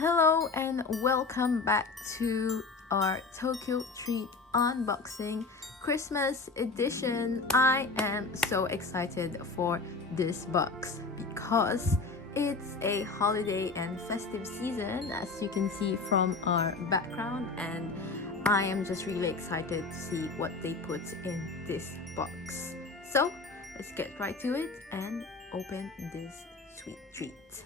Hello and welcome back to our Tokyo Treat unboxing Christmas edition. I am so excited for this box because it's a holiday and festive season, as you can see from our background, and I am just really excited to see what they put in this box. So let's get right to it and open this sweet treat.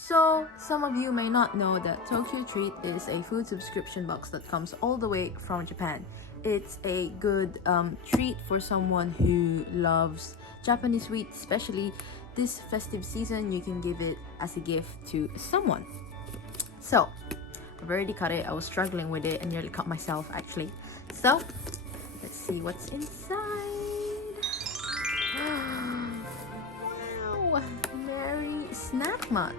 So, some of you may not know that Tokyo Treat is a food subscription box that comes all the way from Japan. It's a good treat for someone who loves Japanese sweets, especially this festive season. You can give it as a gift to someone. So, I've already cut it. I was struggling with it and nearly cut myself actually. So, let's see what's inside. Wow! Merry Snackmas.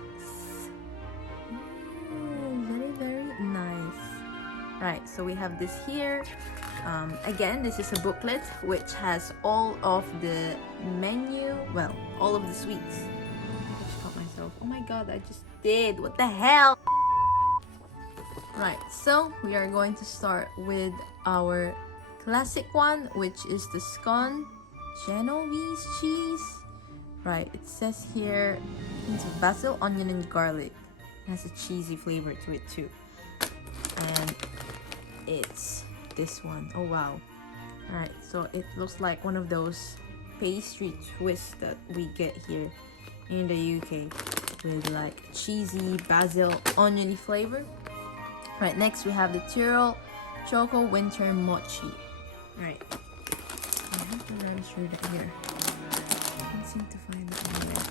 Very nice. Right, so we have this here. Again, this is a booklet which has all of the menu, well, all of the sweets. I just caught myself. Oh my god, I just did. What the hell? Right, so we are going to start with our classic one, which is the scone Genovese cheese. Right, it says here it's basil, onion, and garlic. It has a cheesy flavor to it too. And it's this one. Oh wow. Alright, so it looks like one of those pastry twists that we get here in the UK with like cheesy basil oniony flavor. Right, next we have the Tyrol Choco Winter Mochi. Right, I have to register that here. I can't seem to find it anywhere.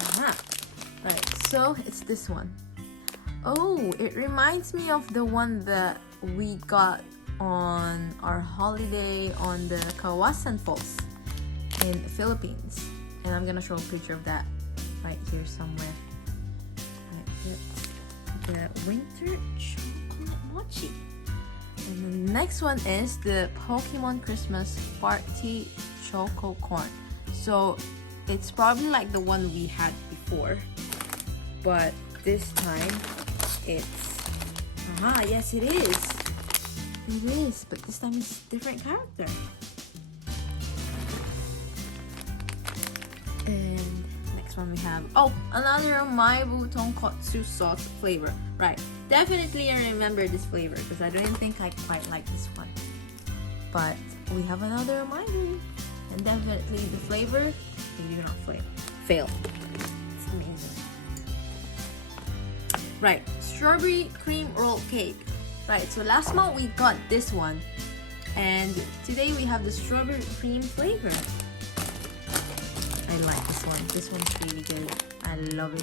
Aha! Right, so it's this one. Oh, it reminds me of the one that we got on our holiday on the Kawasan Falls in the Philippines. And I'm gonna show a picture of that right here somewhere. Right, that's the winter chocolate mochi. And the next one is the Pokemon Christmas Party Choco Corn. So it's probably like the one we had before, but this time it's yes, it is, but this time it's different character. And next one we have another Maibu tonkotsu sauce flavor. Right, definitely I remember this flavor because I don't think I quite like this one, but we have another Maibu, and definitely the flavor they do not fail. It's amazing. Right, strawberry cream roll cake. Right, so last month we got this one, and today we have the strawberry cream flavor. I like this one. This one's really good. I love it.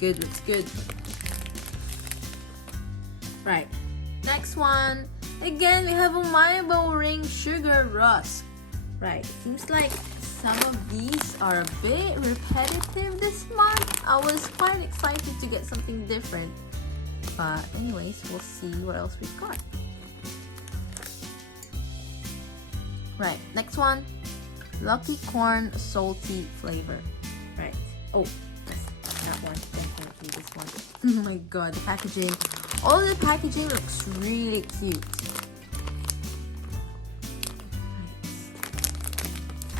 Looks good. Right, next one. Again, we have a Maibo ring sugar rusk. Right, seems like some of these are a bit repetitive this month. I was quite excited to get something different. But anyways, we'll see what else we've got. Right, next one. Lucky corn salty flavor. Right. Oh, yes, that one. Definitely this one. Oh my god, the packaging. All the packaging looks really cute.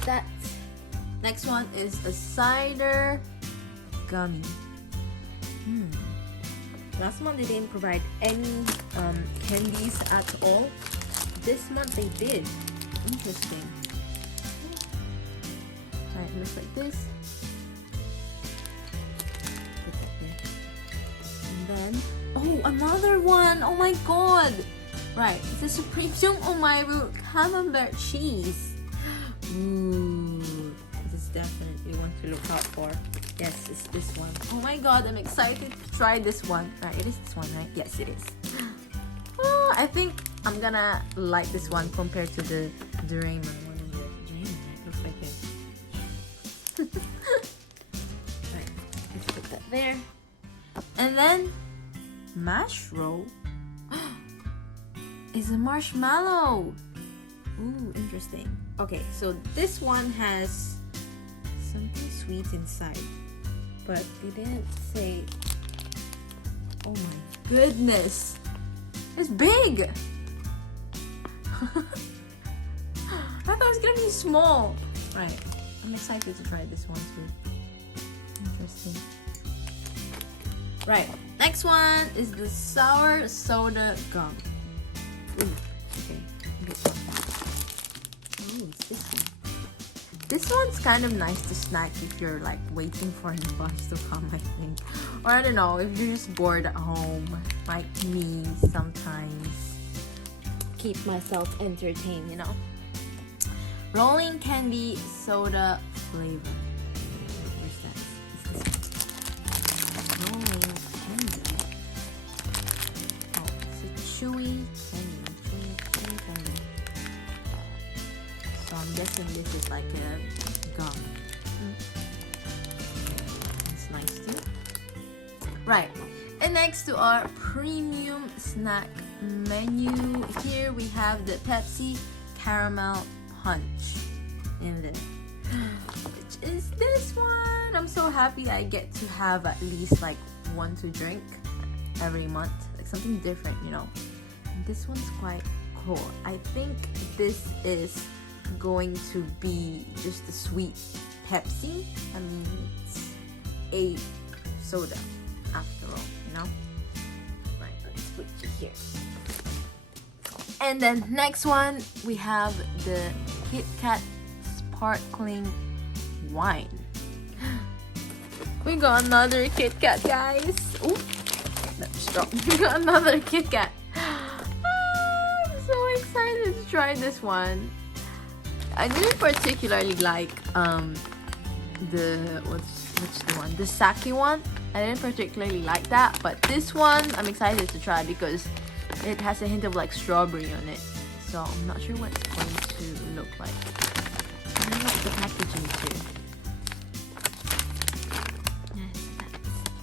That next one is a cider gummy. Last month they didn't provide any candies at all. This month they did. Interesting. Alright, it looks like this. Put that there. And then, another one! Oh my god! Right, it's a Supreme Umaibu Camembert cheese. Ooh, this is definitely one to look out for. Yes, it's this one. Oh my god, I'm excited to try this one. Right, it is this one, right? Yes, it is. Oh, I think I'm gonna like this one compared to the Doraemon one in the Doraemon. It looks like it. Right, let's put that there. And then, mash roll is a marshmallow. Ooh, interesting. Okay, so this one has something sweet inside, but they didn't say. Oh my goodness, it's big. I thought it was gonna be small. Right, I'm excited to try this one too. Interesting. Right, next one is the sour soda gum. Ooh, okay. Ooh, it's this one. This one's kind of nice to snack if you're like waiting for the bus to come, I think. Or I don't know, if you're just bored at home, like me sometimes. Keep myself entertained, you know. Rolling candy soda flavor. Where's that? Rolling candy. Oh, it's a chewy candy. Chewy candy. So I'm guessing this is like a gum. It's nice too. Right. And next to our premium snack menu, here we have the Pepsi Caramel Punch in there, which is this one. I'm so happy I get to have at least like one to drink every month, like something different, you know. And this one's quite cool. I think this is going to be just a sweet Pepsi. I mean, it's a soda after all, you know. Right, let's put it here. And then next one, we have the Kit Kat sparkling wine. We got another Kit Kat, guys. Ooh, let's stop. We got another Kit Kat. I'm so excited to try this one. I didn't particularly like the what's the one? The sake one. I didn't particularly like that, but this one I'm excited to try because it has a hint of like strawberry on it. So I'm not sure what it's going to look like. I like the packaging too.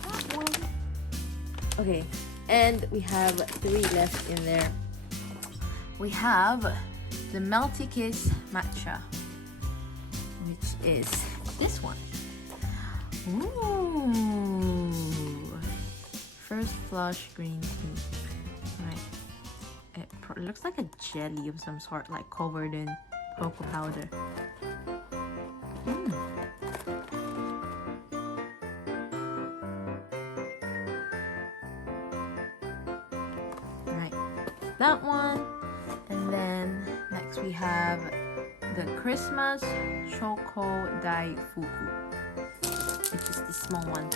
That one. Okay, and we have 3 left in there. We have the Melty Kiss Matcha, which is this one. Ooh, first flush green tea. Right, it looks like a jelly of some sort, like covered in cocoa powder. Right, that one. And then next we have the Christmas Choco Dai Fuku. This is the small one.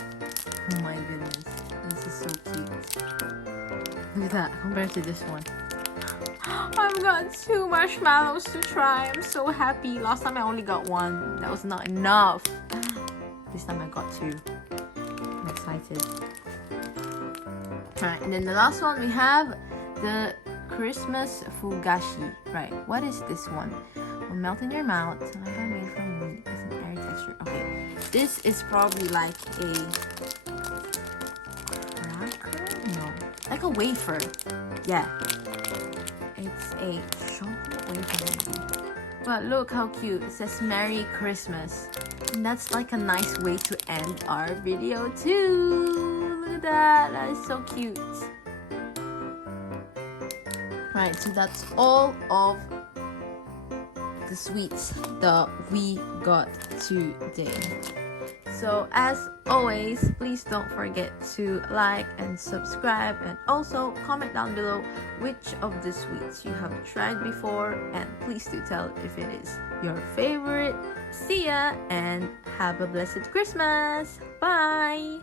Oh my goodness, this is so cute. Look at that compared to this one. I've got 2 marshmallows to try. I'm so happy. Last time I only got 1. That was not enough. This time I got 2. I'm excited. Alright, and then the last one we have the Christmas Fugashi. Right, what is this one? Will melt in your mouth. Never made from wheat. It's an airy texture. Okay, this is probably like a cracker? No, like a wafer. Yeah, it's a chocolate wafer. But look how cute. It says Merry Christmas. And that's like a nice way to end our video too. Look at that. That is so cute. Right, so that's all of the sweets that we got today. So as always, please don't forget to like and subscribe, and also comment down below which of the sweets you have tried before, and please do tell if it is your favorite. See ya and have a blessed Christmas. Bye.